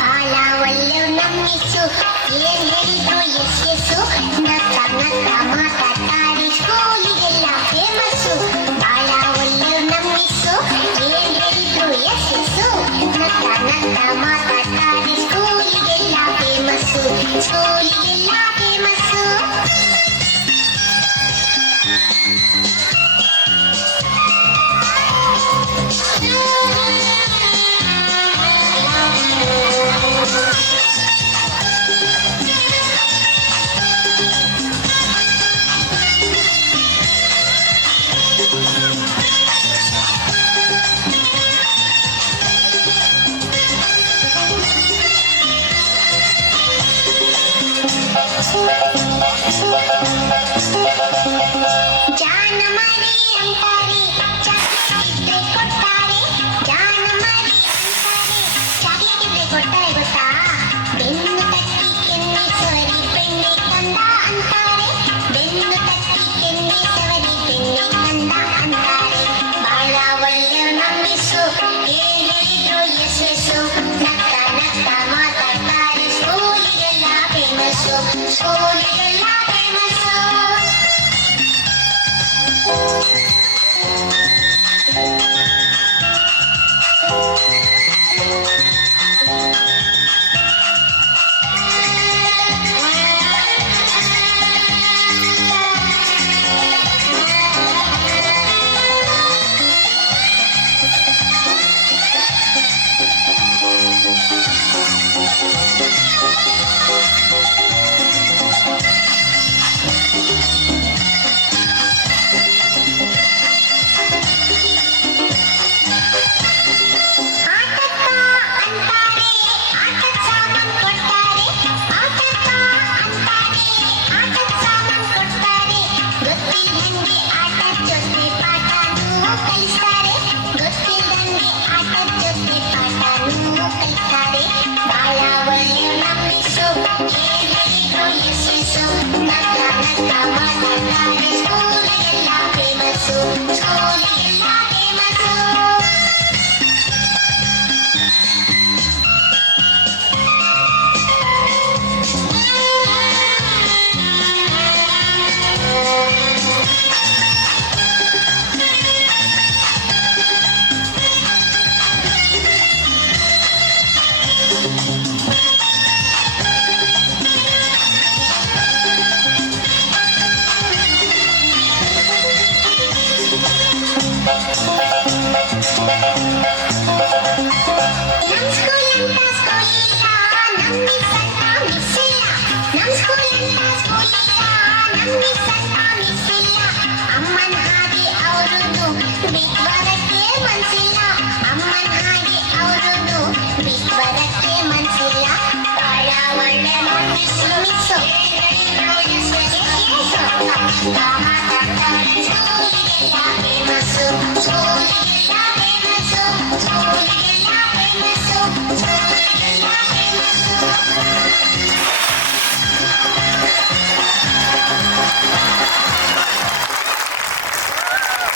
ಬಾಳ ಒಳ್ಳೆವ್ ನಮ್ಮಿಸು ಏನ್ ಹೇಳಿದ್ರು ಎಸ್ಸು ನಕ್ಕ ನಕ್ಕ ಮಾತಾಡ್ತಾರೆ ಸ್ಕೂಲಿಗೆಲ್ಲ ಫೇಮಸ್ಸು ಬಾಳ ಒಳ್ಳೆವ್ ನಮ್ಮಿಸು ಏನ್ ಹೇಳಿದ್ರು ಎಸ್ಸು ನಕ್ಕ ನಕ್ಕ ಮಾತಾಡ್ತಾರೆ ಸ್ಕೂಲಿಗೆಲ್ಲ ಫೇಮಸ್ಸು ಸ್ಕೂಲಿಗೆಲ್ಲ ಫೇಮಸ್ಸು ಜಾನ ಮರಿ ಅಂತಾರೆ ಚಾಕ್ಲೇಟ್ ಇದ್ರೆ ಕೊಡ್ತಾರೆ ಜಾನ ಮರಿ ಅಂತಾರೆ ಚಾಕ್ಲೇಟ್ ಇದ್ರೆ ಕೊಡ್ತಾರೆ ಗೊತ್ತಾ ಬೆನ್ನು ತಟ್ಟಿ ಕೆನ್ನೆ ಸವರಿ ಬೆಣ್ಣೆ ತಂದ ಅಂತಾರೆ ಬೆನ್ನು ತಟ್ಟಿ ಕೆನ್ನೆ ಸವರಿ ಬೆಣ್ಣೆ ತಂದ ಅಂತಾರೆ ಬಾಳ ಒಳ್ಳೆಯವ್ ನಂಬಿಸು ಏನ್ ಹೇಳಿದ್ರು ಎಸ್ಸು ನಕ್ಕ ನಕ್ಕ ಮಾತಾಡ್ತಾರೆ ಸ್ಕೂಲಿಗೆಲ್ಲ ಫೇಮಸ್ಸು ಸ್ಕೂಲಿಗೆಲ್ಲ ಫೇಮಸ್ಸು So